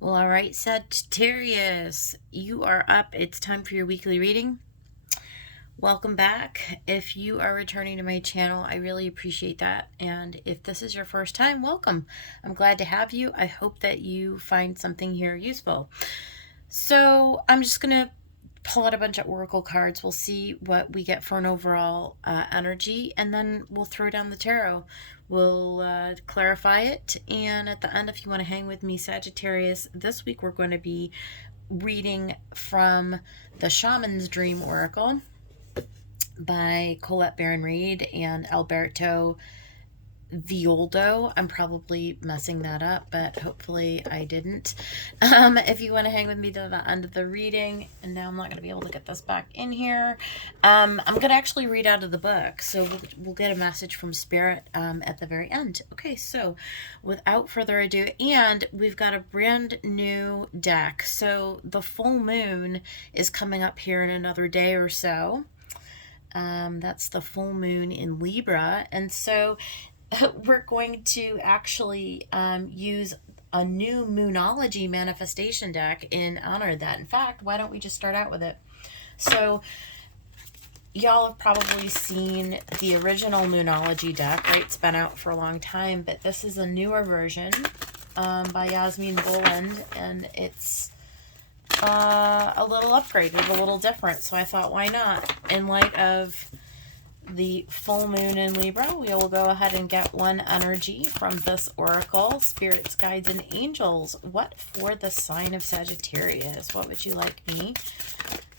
Well, all right, Sagittarius, you are up. It's time for your weekly reading. Welcome back. If you are returning to my channel, I really appreciate that. And if this is your first time, welcome. I'm glad to have you. I hope that you find something here useful. So I'm just going to pull out a bunch of oracle cards. We'll see what we get for an overall energy, and then we'll throw down the tarot. We'll clarify it, and at the end, if you want to hang with me, Sagittarius, this week we're going to be reading from the Shaman's Dream Oracle by Colette Baron Reed and Alberto Violdo. I'm probably messing that up, but hopefully I didn't. If you want to hang with me to the end of the reading, and now I'm not going to be able to get this back in here. I'm going to actually read out of the book, so we'll get a message from Spirit at the very end. Okay, so without further ado, and we've got a brand new deck. So the full moon is coming up here in another day or so. That's the full moon in Libra, and so we're going to actually use a new Moonology manifestation deck in honor of that. In fact, why don't we just start out with it? So y'all have probably seen the original Moonology deck, right? It's been out for a long time, but this is a newer version by Yasmin Boland, and it's a little upgraded, a little different. So I thought, why not? In light of the full moon in Libra, we will go ahead and get one energy from this oracle. Spirits, guides, and angels. What for the sign of Sagittarius? What would you like me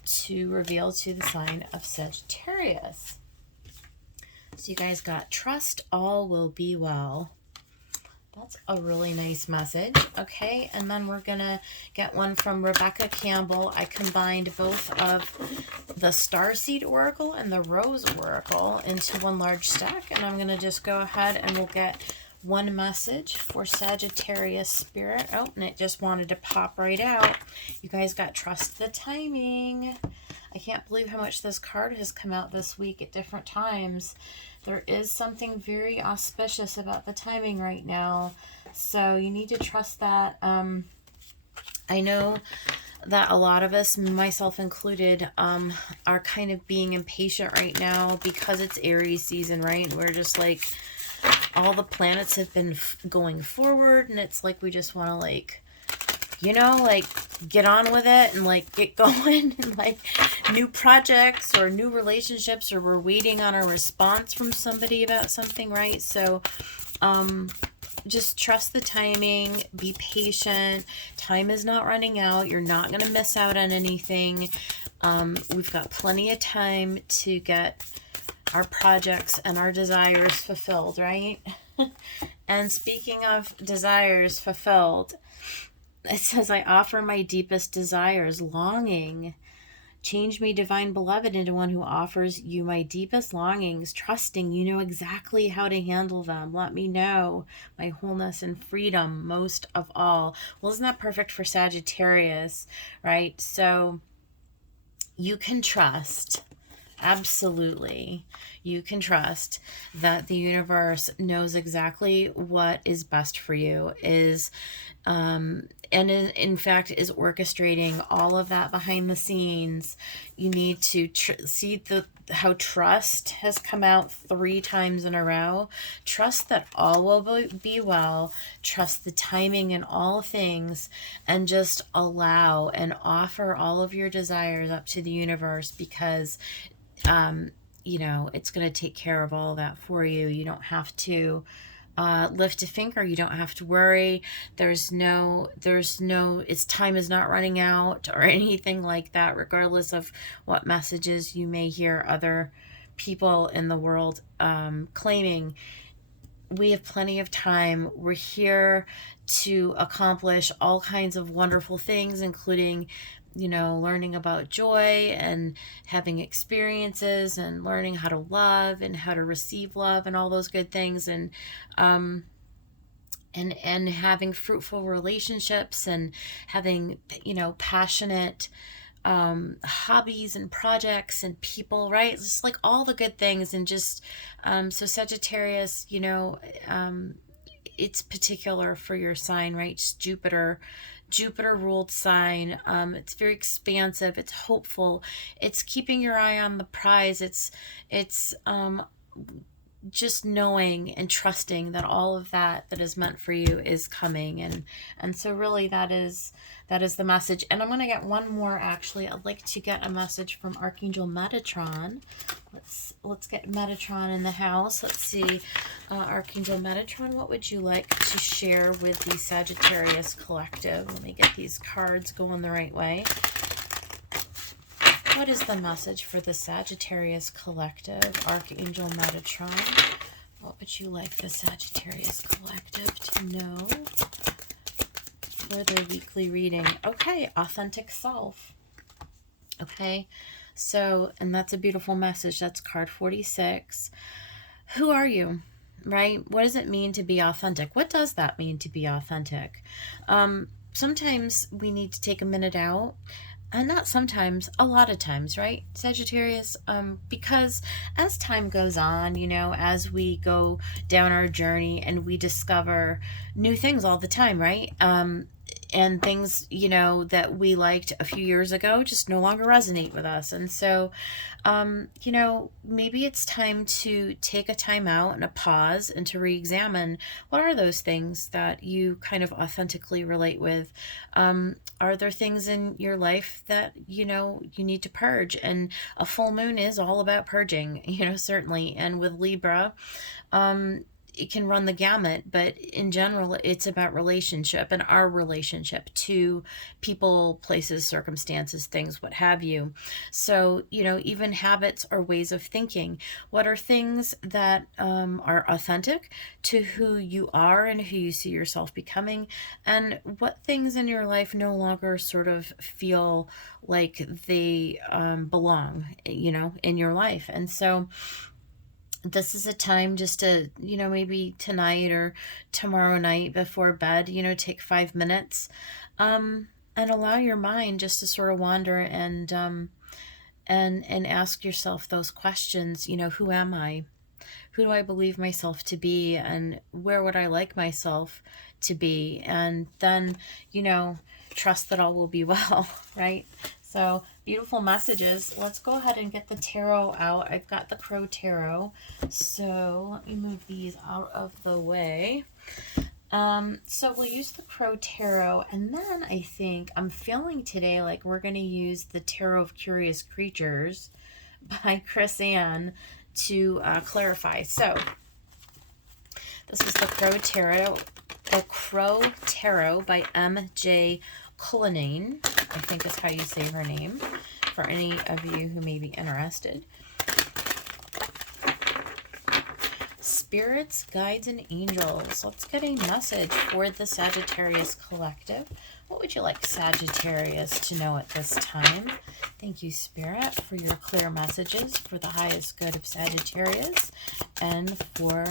to reveal to the sign of Sagittarius? So you guys got trust, all will be well. That's a really nice message. Okay, and then we're going to get one from Rebecca Campbell. I combined both of the Starseed Oracle and the Rose Oracle into one large stack, and I'm going to just go ahead and we'll get one message for Sagittarius Spirit. Oh, and it just wanted to pop right out. You guys got trust the timing. I can't believe how much this card has come out this week at different times. There is something very auspicious about the timing right now, so you need to trust that. I know that a lot of us, myself included, are kind of being impatient right now because it's Aries season, right? We're just like, all the planets have been going forward, and it's like we just want to, like, you know, like, get on with it and, like, get going, and, like, new projects or new relationships, or we're waiting on a response from somebody about something, right? So just trust the timing, be patient. Time is not running out. You're not going to miss out on anything. We've got plenty of time to get our projects and our desires fulfilled, right? And speaking of desires fulfilled, it says, I offer my deepest desires, longing. Change me, divine beloved, into one who offers you my deepest longings, trusting you know exactly how to handle them. Let me know my wholeness and freedom most of all. Well, isn't that perfect for Sagittarius, right? So you can trust. Absolutely. You can trust that the universe knows exactly what is best for you, and in fact is orchestrating all of that behind the scenes. You need to see how trust has come out 3 times in a row. Trust that all will be well. Trust the timing in all things, and just allow and offer all of your desires up to the universe, because you know, it's going to take care of all of that for you. You don't have to lift a finger. You don't have to worry. There's no, its time is not running out or anything like that, regardless of what messages you may hear other people in the world claiming. We have plenty of time. We're here to accomplish all kinds of wonderful things, including, you know, learning about joy and having experiences and learning how to love and how to receive love and all those good things, and having fruitful relationships, and having, you know, passionate hobbies and projects and people, right? It's just like all the good things. And just so Sagittarius, you know, it's particular for your sign, right? It's Jupiter ruled sign. It's very expansive, it's hopeful, it's keeping your eye on the prize, it's just knowing and trusting that all of that is meant for you is coming. And so really that is the message. And I'm going to get one more. Actually, I'd like to get a message from Archangel Metatron. Let's get Metatron in the house. Let's see, Archangel Metatron, what would you like to share with the Sagittarius collective? Let me get these cards going the right way. What is the message for the Sagittarius collective, Archangel Metatron? What would you like the Sagittarius collective to know for their weekly reading? Okay, authentic self. Okay, so, and that's a beautiful message. That's card 46. Who are you? Right? What does it mean to be authentic? What does that mean to be authentic? Sometimes we need to take a minute out. And not sometimes, a lot of times, right, Sagittarius? Because as time goes on, you know, as we go down our journey and we discover new things all the time, right? And things, you know, that we liked a few years ago just no longer resonate with us. And so, you know, maybe it's time to take a time out and a pause and to re-examine what are those things that you kind of authentically relate with. Are there things in your life that, you know, you need to purge? And a full moon is all about purging, you know, certainly. And with Libra, it can run the gamut, but in general, it's about relationship and our relationship to people, places, circumstances, things, what have you. So, you know, even habits or ways of thinking. What are things that are authentic to who you are and who you see yourself becoming? And what things in your life no longer sort of feel like they belong, you know, in your life? And so, this is a time just to, you know, maybe tonight or tomorrow night before bed, you know, take 5 minutes and allow your mind just to sort of wander and ask yourself those questions. You know, who am I? Who do I believe myself to be? And where would I like myself to be? And then, you know, trust that all will be well, right? So beautiful messages. Let's go ahead and get the tarot out. I've got the Crow Tarot. So let me move these out of the way. So we'll use the Crow Tarot, and then I think I'm feeling today like we're going to use the Tarot of Curious Creatures by Chris Ann to clarify. So this is the Crow Tarot by M.J. Cullinane, I think is how you say her name, for any of you who may be interested. Spirits, guides, and angels. Let's get a message for the Sagittarius collective. What would you like Sagittarius to know at this time? Thank you, Spirit, for your clear messages for the highest good of Sagittarius and for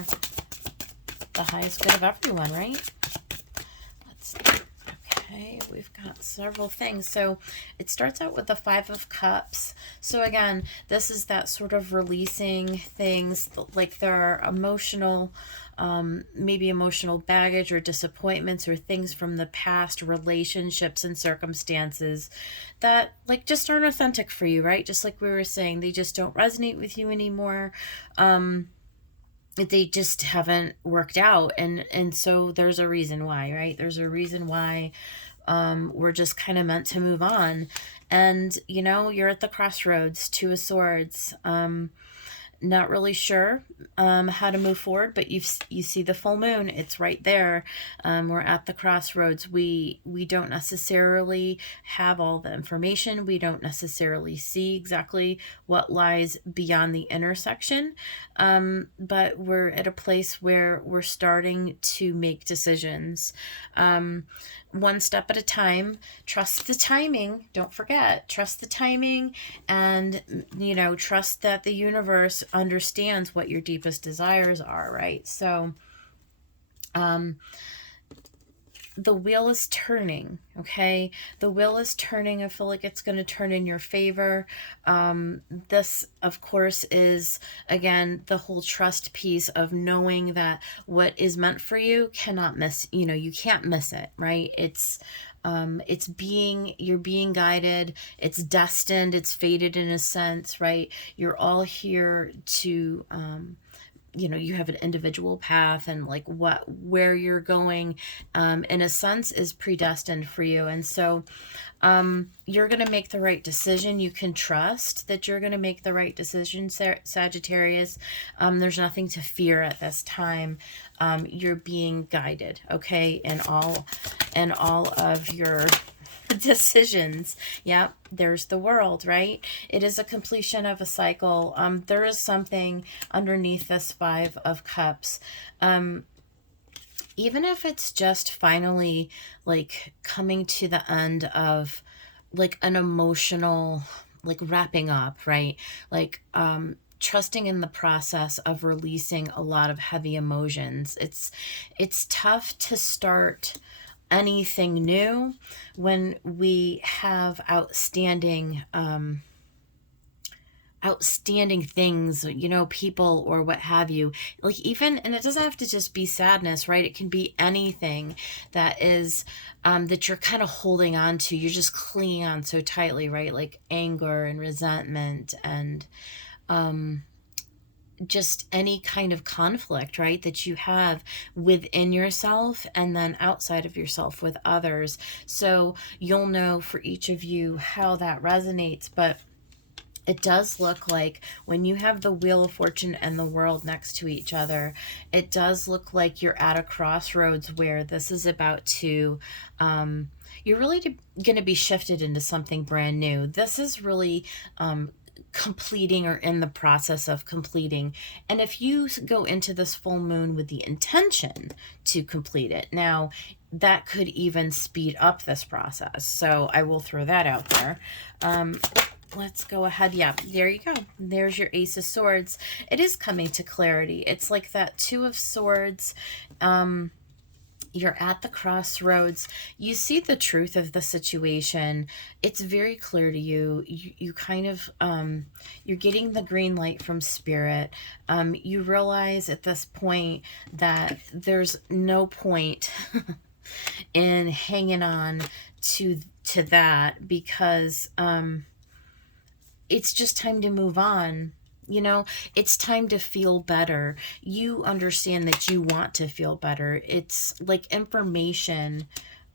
the highest good of everyone, right? Okay, we've got several things. So it starts out with the Five of Cups. So again, this is that sort of releasing things, like there are emotional, maybe emotional baggage or disappointments or things from the past, relationships and circumstances that like just aren't authentic for you, right? Just like we were saying, they just don't resonate with you anymore. They just haven't worked out, and so there's a reason why, right? There's a reason why we're just kind of meant to move on. And you know, you're at the crossroads, Two of Swords. Not really sure how to move forward, but you see the full moon, it's right there. We're at the crossroads. We don't necessarily have all the information. We don't necessarily see exactly what lies beyond the intersection, but we're at a place where we're starting to make decisions. One step at a time. Trust the timing. Don't forget, trust the timing, and you know, trust that the universe understands what your deepest desires are, right? So the wheel is turning, okay? The wheel is turning. I feel like it's going to turn in your favor. This, of course, is, again, the whole trust piece of knowing that what is meant for you cannot miss, you can't miss it, right? You're being guided. It's destined. It's fated in a sense, right? You're all here to, you have an individual path, and like where you're going, in a sense, is predestined for you. And so you're going to make the right decision. You can trust that you're going to make the right decision, Sagittarius. There's nothing to fear at this time. You're being guided, okay, in all of your decisions. Yep, there's the world, right? It is a completion of a cycle. There is something underneath this Five of Cups. Even if it's just finally like coming to the end of like an emotional, like wrapping up, right? Like trusting in the process of releasing a lot of heavy emotions. It's tough to start anything new when we have outstanding things, people or what have you. Like, even, and it doesn't have to just be sadness, right? It can be anything that is that you're kind of holding on to. You're just clinging on so tightly, right? Like anger and resentment and just any kind of conflict, right, that you have within yourself and then outside of yourself with others. So you'll know for each of you how that resonates. But it does look like when you have the Wheel of Fortune and the World next to each other, it does look like you're at a crossroads where this is about to, you're really going to be shifted into something brand new. This is really completing or in the process of completing. And if you go into this full moon with the intention to complete it, now that could even speed up this process. So I will throw that out there. Let's go ahead. Yeah, there you go. There's your Ace of Swords. It is coming to clarity. It's like that Two of Swords. You're at the crossroads. You see the truth of the situation. It's very clear to you. You kind of, you're getting the green light from Spirit. You realize at this point that there's no point in hanging on to that, because it's just time to move on. It's time to feel better. You understand that you want to feel better. It's like information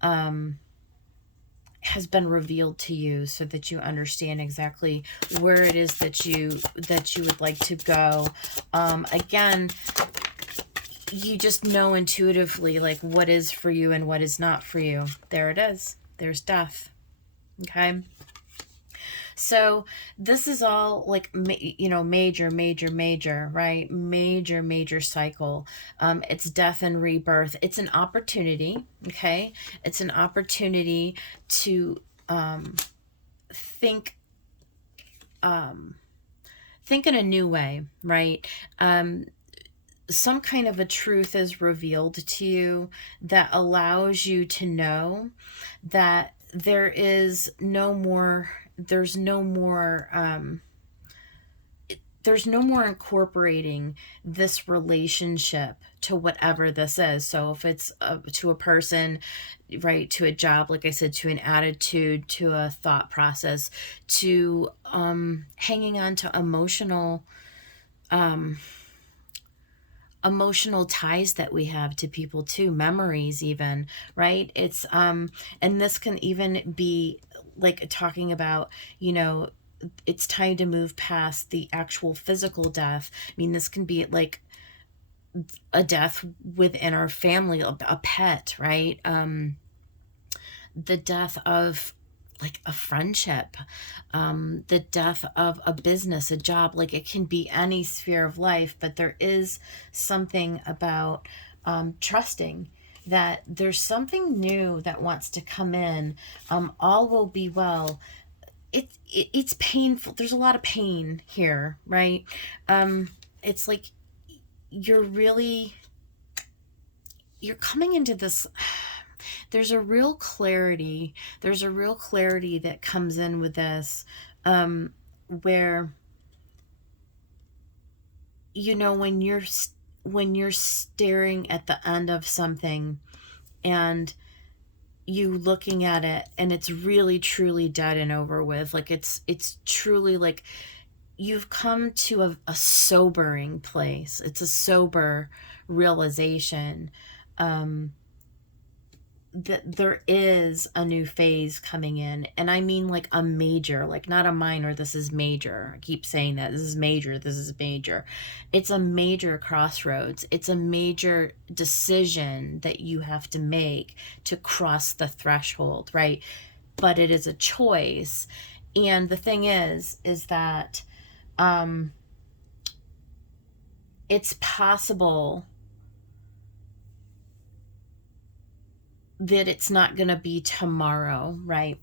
has been revealed to you so that you understand exactly where it is that you would like to go. Again, you just know intuitively like what is for you and what is not for you. There it is. There's death. Okay. So this is all like, major, right? Major cycle. It's death and rebirth. It's an opportunity. Okay. It's an opportunity to think in a new way, right? Some kind of a truth is revealed to you that allows you to know that there's no more incorporating this relationship to whatever this is. So if it's to a person, right, to a job, like I said, to an attitude, to a thought process, to hanging on to emotional ties that we have to people too, memories even, right? It's and this can even be like talking about, it's time to move past the actual physical death. I mean, this can be like a death within our family, a pet, right? The death of like a friendship, the death of a business, a job. Like, it can be any sphere of life, but there is something about trusting that there's something new that wants to come in. All will be well. It's painful. There's a lot of pain here, right? It's like you're coming into this. There's a real clarity. There's a real clarity that comes in with this, where, you know, when you're staring at the end of something and you looking at it and it's really truly dead and over with, like it's truly like you've come to a sobering place. It's a sober realization, that there is a new phase coming in. And I mean like a major, like not a minor, this is major. I keep saying that. This is major, this is major. It's a major crossroads. It's a major decision that you have to make to cross the threshold, right? But it is a choice. And the thing is that it's possible that it's not going to be tomorrow, right?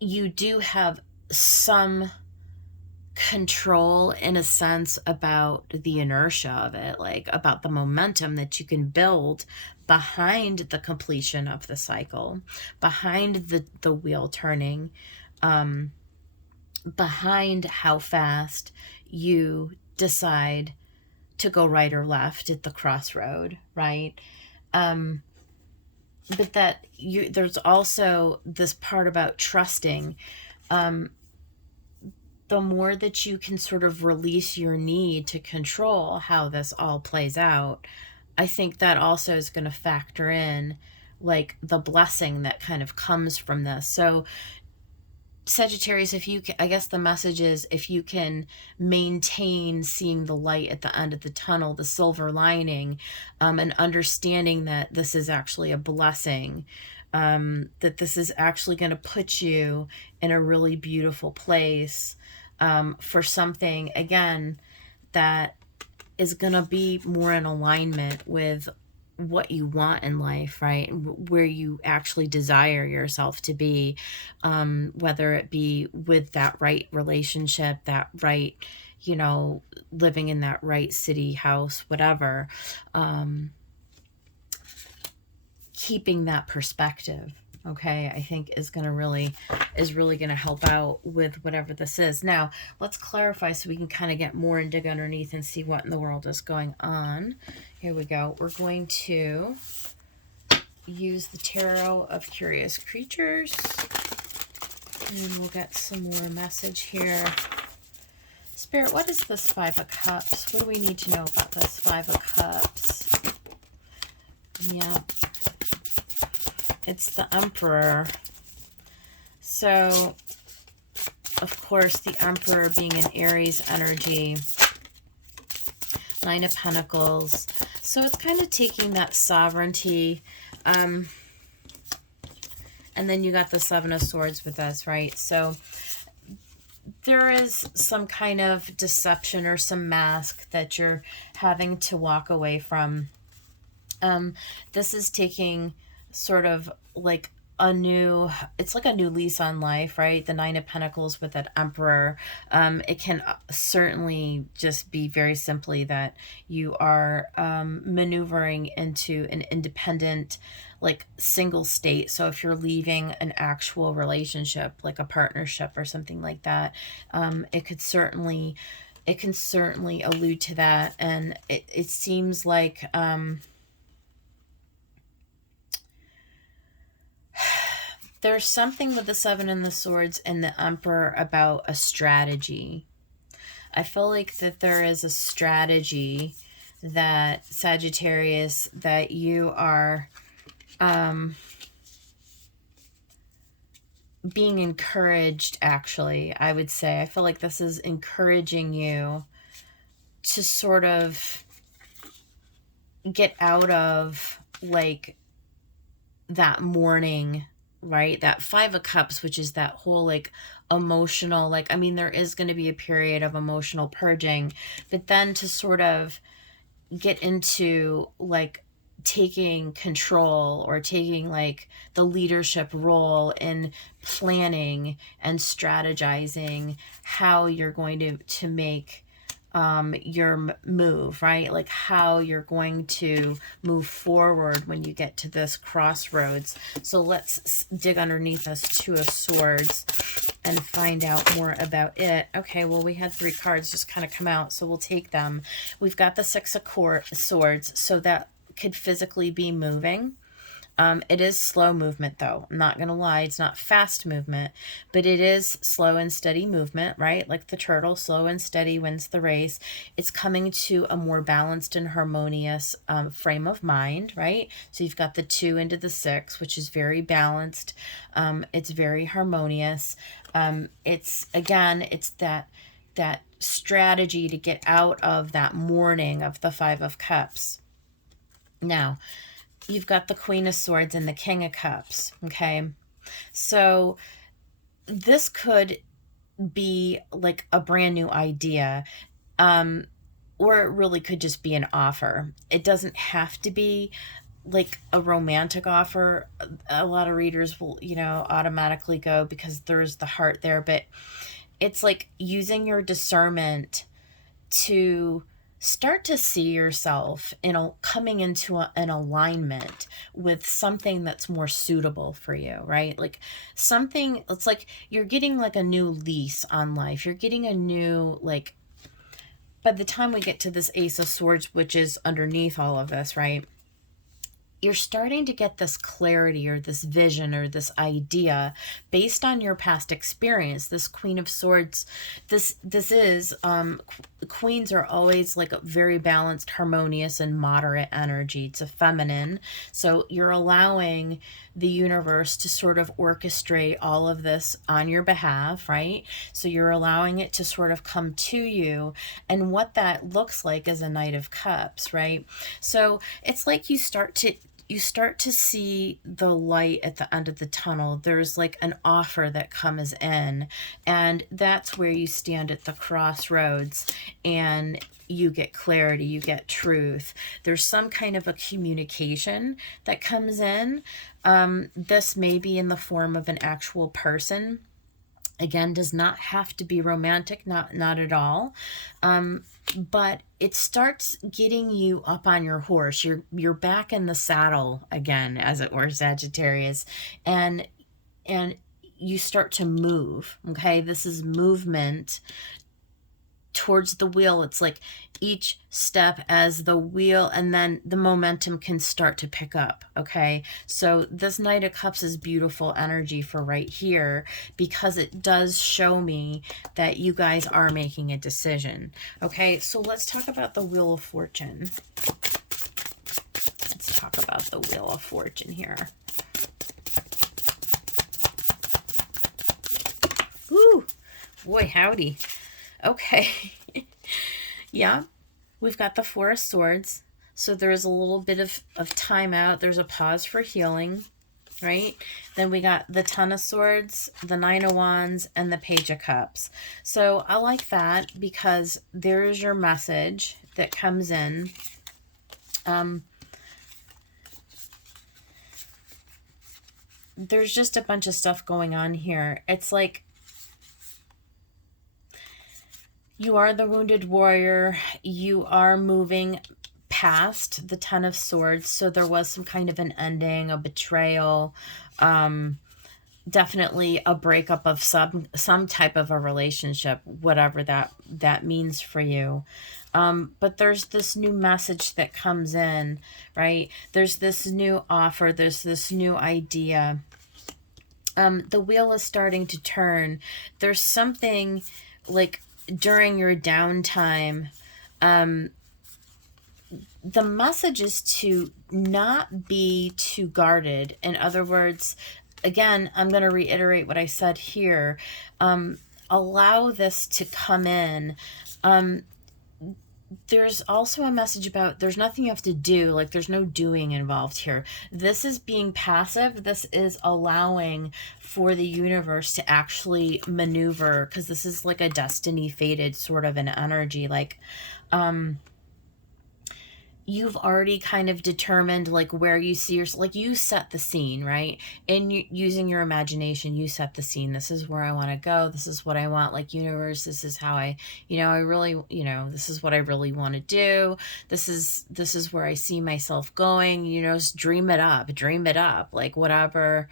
You do have some control in a sense about the inertia of it, like about the momentum that you can build behind the completion of the cycle, behind the wheel turning, behind how fast you decide to go right or left at the crossroad, right? But that there's also this part about trusting. The more that you can sort of release your need to control how this all plays out, I think that also is going to factor in like the blessing that kind of comes from this. So Sagittarius, if you can, I guess the message is, if you can maintain seeing the light at the end of the tunnel, the silver lining, and understanding that this is actually a blessing, that this is actually going to put you in a really beautiful place, for something, again, that is going to be more in alignment with what you want in life, right? And where you actually desire yourself to be, whether it be with that right relationship, that right, you know, living in that right city, house, whatever, keeping that perspective, okay, I think is really going to help out with whatever this is. Now, let's clarify so we can kind of get more and dig underneath and see what in the world is going on. Here we go. We're going to use the Tarot of Curious Creatures, and we'll get some more message here. Spirit, what is this Five of Cups? What do we need to know about this Five of Cups? Yeah. It's the Emperor. So, of course, the Emperor being an Aries energy. Nine of Pentacles. So it's kind of taking that sovereignty. And then you got the Seven of Swords with us, right? So there is some kind of deception or some mask that you're having to walk away from. This is taking sort of like it's like a new lease on life, right? The Nine of Pentacles with that Emperor. It can certainly just be very simply that you are maneuvering into an independent, like single state. So if you're leaving an actual relationship, like a partnership or something like that, it can certainly allude to that. And it seems like there's something with the Seven and the Swords and the Emperor about a strategy. I feel like that there is a strategy that, Sagittarius, that you are being encouraged, actually, I would say. I feel like this is encouraging you to sort of get out of, like, that mourning, right? That Five of Cups, which is that whole like emotional, like, I mean, there is going to be a period of emotional purging, but then to sort of get into like taking control or taking like the leadership role in planning and strategizing how you're going to make your move, right? Like how you're going to move forward when you get to this crossroads. So let's dig underneath this Two of Swords and find out more about it. Okay, well, we had 3 cards just kind of come out, so we'll take them. We've got the Six of Swords, so that could physically be moving. It is slow movement, though. I'm not going to lie. It's not fast movement, but it is slow and steady movement, right? Like the turtle, slow and steady wins the race. It's coming to a more balanced and harmonious frame of mind, right? So you've got the 2 into the 6, which is very balanced. It's very harmonious. It's that strategy to get out of that mourning of the 5 of Cups. Now, you've got the Queen of Swords and the King of Cups, okay? So this could be like a brand new idea, or it really could just be an offer. It doesn't have to be like a romantic offer. A lot of readers will, automatically go because there's the heart there, but it's like using your discernment to start to see yourself coming into an alignment with something that's more suitable for you, right? Like something, it's like you're getting like a new lease on life. You're getting a new, like, by the time we get to this Ace of Swords, which is underneath all of this, right? You're starting to get this clarity or this vision or this idea based on your past experience. This Queen of Swords, this is, queens are always like a very balanced, harmonious, and moderate energy. It's a feminine. So you're allowing the universe to sort of orchestrate all of this on your behalf, right? So you're allowing it to sort of come to you. And what that looks like is a Knight of Cups, right? So it's like you start to see the light at the end of the tunnel. There's like an offer that comes in, and that's where you stand at the crossroads and you get clarity, you get truth. There's some kind of a communication that comes in. This may be in the form of an actual person. Again, does not have to be romantic, not at all. But it starts getting you up on your horse. You're back in the saddle again, as it were, Sagittarius, and you start to move. Okay, this is movement towards the wheel. It's like each step as the wheel, and then the momentum can start to pick up. Okay, so this Knight of Cups is beautiful energy for right here, because it does show me that you guys are making a decision. Okay, so let's talk about the Wheel of Fortune. Let's talk about the Wheel of Fortune here. Woo, boy howdy. Okay. Yeah, we've got the Four of Swords. So there's a little bit of time out. There's a pause for healing, right? Then we got the Ten of Swords, the Nine of Wands, and the Page of Cups. So I like that because there's your message that comes in. There's just a bunch of stuff going on here. It's like you are the wounded warrior. You are moving past the Ten of Swords. So there was some kind of an ending, a betrayal, definitely a breakup of some type of a relationship, whatever that means for you. But there's this new message that comes in, right? There's this new offer. There's this new idea. The wheel is starting to turn. There's something like during your downtime, the message is to not be too guarded. In other words, again, I'm going to reiterate what I said here. Allow this to come in. There's also a message about there's nothing you have to do. Like there's no doing involved here. This is being passive. This is allowing for the universe to actually maneuver, because this is like a destiny fated sort of an energy. Like you've already kind of determined like where you see yourself, like you set the scene, right? And using your imagination, you set the scene. This is where I want to go. This is what I want. Like, universe, this is how I really, this is what I really want to do. This is where I see myself going, just dream it up, like whatever,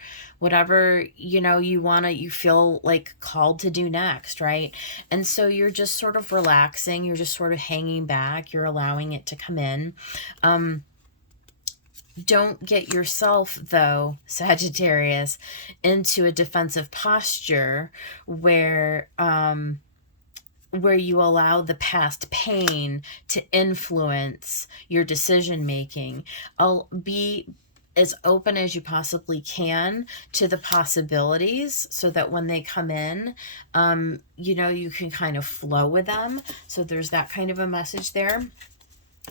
you feel like called to do next, right? And so you're just sort of relaxing, you're just sort of hanging back, you're allowing it to come in. Don't get yourself, though, Sagittarius, into a defensive posture where you allow the past pain to influence your decision making. I'll be as open as you possibly can to the possibilities so that when they come in, you can kind of flow with them. So there's that kind of a message there.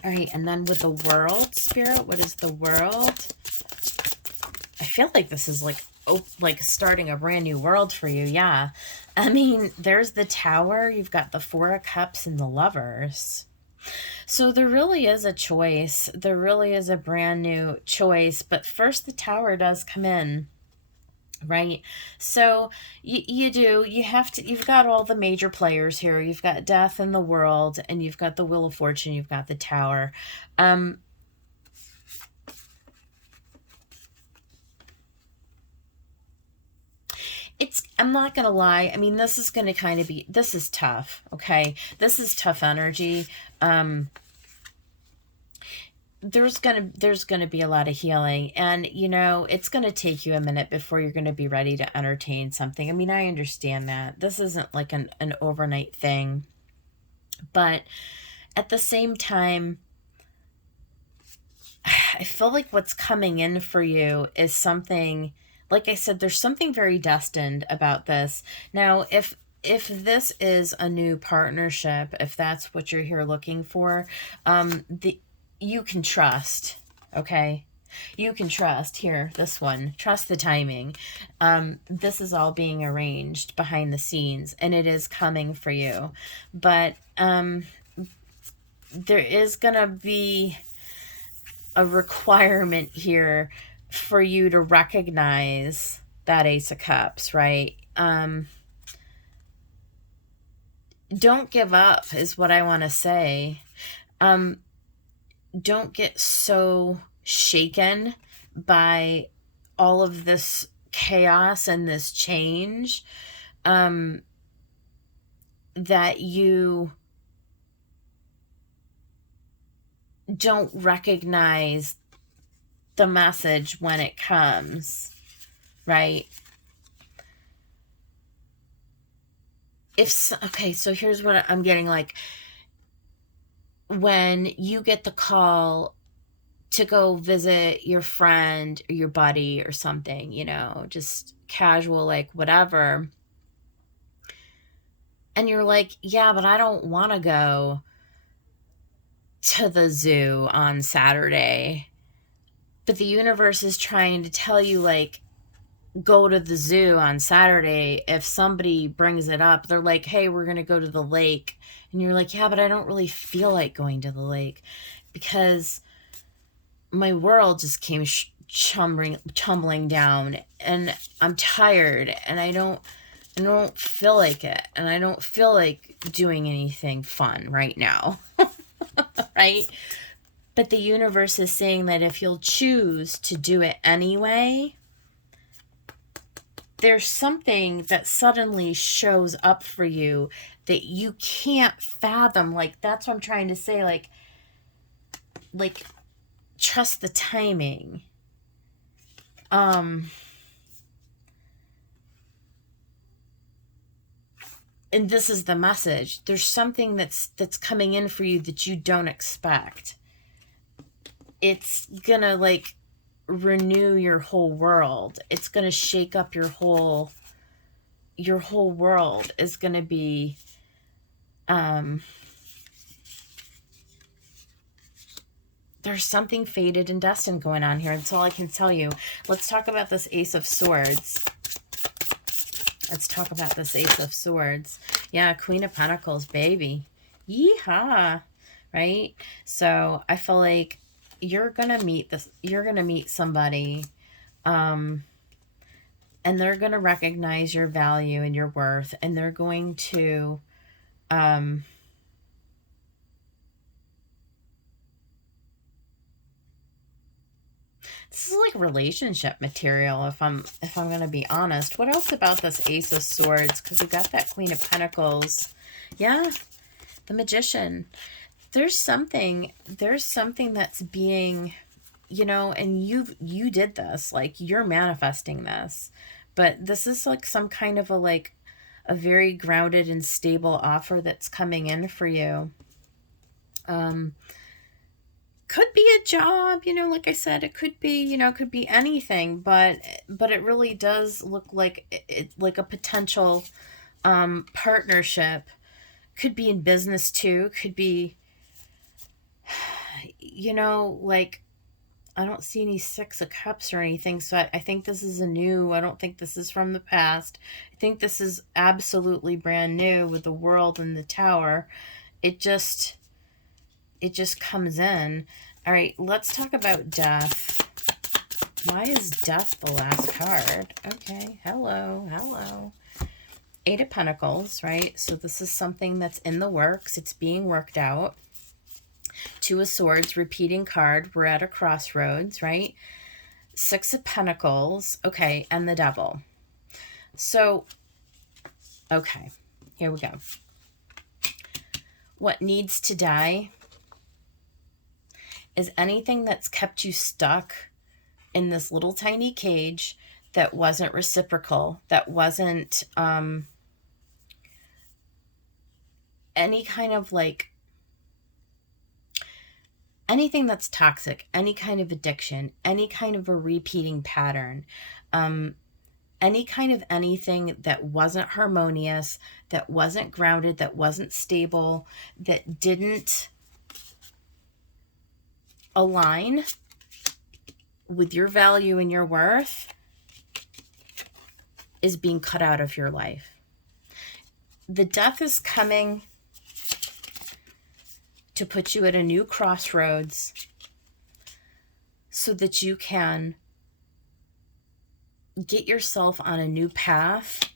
All right, and then with the world, Spirit, what is the world? I feel like this is like starting a brand new world for you. Yeah. I mean, there's the Tower, you've got the Four of Cups and the Lovers. So there really is a choice. There really is a brand new choice. But first, the Tower does come in, right? So you've got all the major players here. You've got Death in the World, and you've got the Wheel of Fortune. You've got the Tower. I'm not going to lie. I mean, this is going to kind of be, this is tough. Okay. This is tough energy. There's gonna be a lot of healing, and it's gonna take you a minute before you're gonna be ready to entertain something. I mean, I understand that this isn't like an overnight thing, but at the same time, I feel like what's coming in for you is something, like I said, there's something very destined about this. Now, if this is a new partnership, if that's what you're here looking for, you can trust, okay? You can trust here, this one. Trust the timing. This is all being arranged behind the scenes, and it is coming for you. But there is going to be a requirement here for you to recognize that Ace of Cups, right? Don't give up is what I want to say. Don't get so shaken by all of this chaos and this change that you don't recognize the message when it comes, right? Okay, so here's what I'm getting, like, when you get the call to go visit your friend or your buddy or something, just casual, like whatever, and you're like, yeah, but I don't want to go to the zoo on Saturday. But the universe is trying to tell you, like, go to the zoo on Saturday. If somebody brings it up, they're like, hey, we're going to go to the lake. And you're like, yeah, but I don't really feel like going to the lake because my world just came tumbling down, and I'm tired, and I don't feel like it, and I don't feel like doing anything fun right now. Right? But the universe is saying that if you'll choose to do it anyway, there's something that suddenly shows up for you that you can't fathom. Like, that's what I'm trying to say. Like trust the timing. And this is the message. There's something that's coming in for you that you don't expect. It's gonna, like, renew your whole world. It's gonna shake up your whole world is gonna be there's something fated and destined going on here. That's all I can tell you. Let's talk about this Ace of Swords. Yeah, Queen of Pentacles, baby. Yeehaw. right? So I feel like you're gonna meet somebody, and they're gonna recognize your value and your worth, and they're going to this is like relationship material, if I'm gonna be honest. What else about this Ace of Swords? Because we got that Queen of Pentacles. Yeah, the Magician. There's something that's being, and you did this, like you're manifesting this, but this is like some kind of a very grounded and stable offer that's coming in for you. Could be a job, like I said, it could be, it could be anything, but it really does look like like a potential partnership. Could be in business too, could be, like, I don't see any Six of Cups or anything, so I think this is I don't think this is from the past. I think this is absolutely brand new with the World and the Tower. It just comes in. All right, let's talk about death. Why is death the last card? Okay, hello. Eight of Pentacles, right? So this is something that's in the works. It's being worked out. Two of Swords, repeating card. We're at a crossroads, right? Six of Pentacles. Okay, and the Devil. So, okay, here we go. What needs to die is anything that's kept you stuck in this little tiny cage that wasn't reciprocal, that wasn't any kind of anything that's toxic, any kind of addiction, any kind of a repeating pattern, any kind of anything that wasn't harmonious, that wasn't grounded, that wasn't stable, that didn't align with your value and your worth, is being cut out of your life. The death is coming to put you at a new crossroads so that you can get yourself on a new path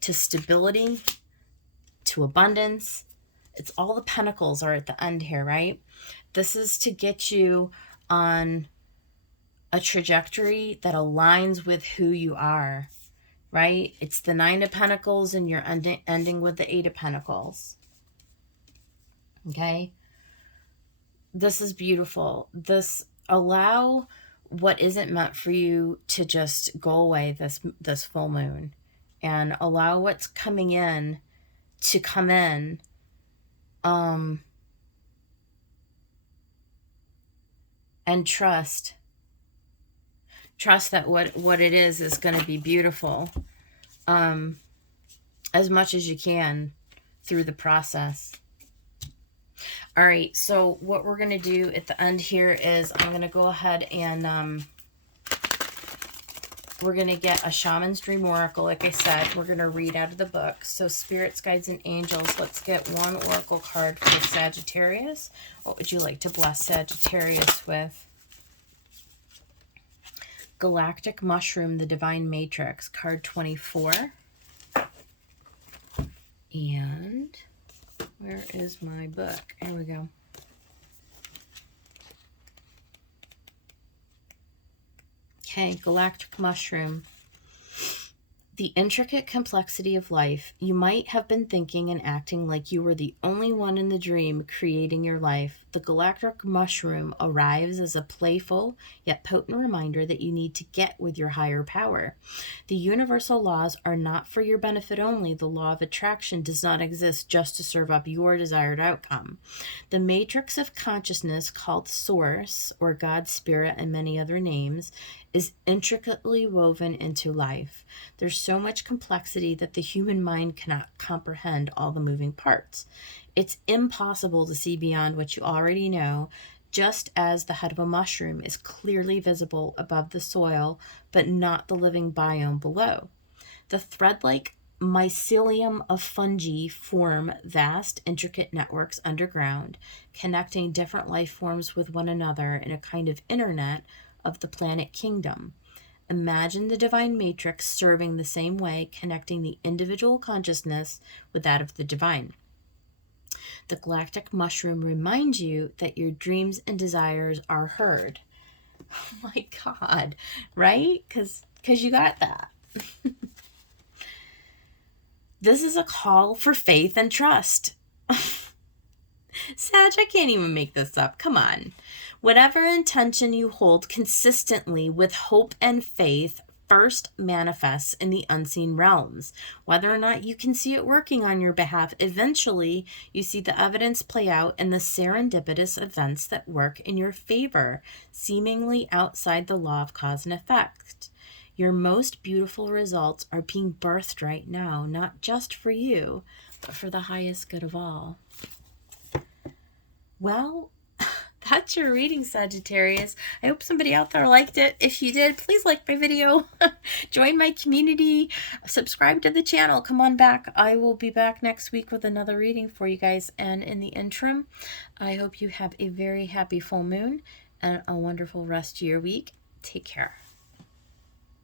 to stability, to abundance. It's all the Pentacles are at the end here, right? This is to get you on a trajectory that aligns with who you are, right? It's the Nine of Pentacles and you're ending with the Eight of Pentacles. Okay? This is beautiful. Allow what isn't meant for you to just go away this full moon, and allow what's coming in to come in. And trust that what it is going to be beautiful, as much as you can through the process. All right, so what we're going to do at the end here is I'm going to go ahead and we're going to get a Shaman's Dream Oracle. Like I said, we're going to read out of the book. So spirits, guides, and angels, let's get one oracle card for the Sagittarius. What would you like to bless Sagittarius with? Galactic Mushroom, the Divine Matrix, card 24. And where is my book? Here we go. Okay, Galactic Mushroom. The intricate complexity of life. You might have been thinking and acting like you were the only one in the dream creating your life. The Galactic Mushroom arrives as a playful yet potent reminder that you need to get with your higher power. The universal laws are not for your benefit only. The law of attraction does not exist just to serve up your desired outcome. The matrix of consciousness, called Source or God's Spirit and many other names, is intricately woven into life. There's so much complexity that the human mind cannot comprehend all the moving parts. It's impossible to see beyond what you already know, just as the head of a mushroom is clearly visible above the soil, but not the living biome below. The thread-like mycelium of fungi form vast, intricate networks underground, connecting different life forms with one another in a kind of internet of the planet kingdom. Imagine the divine matrix serving the same way, connecting the individual consciousness with that of the divine. The galactic mushroom reminds you that your dreams and desires are heard. Oh my God, right? Because you got that. This is a call for faith and trust. Sag, I can't even make this up. Come on. Whatever intention you hold consistently with hope and faith first manifests in the unseen realms. Whether or not you can see it working on your behalf, eventually you see the evidence play out in the serendipitous events that work in your favor, seemingly outside the law of cause and effect. Your most beautiful results are being birthed right now, not just for you, but for the highest good of all. Well, that's your reading, Sagittarius. I hope somebody out there liked it. If you did, please like my video, join my community, subscribe to the channel. Come on back. I will be back next week with another reading for you guys. And in the interim, I hope you have a very happy full moon and a wonderful rest of your week. Take care.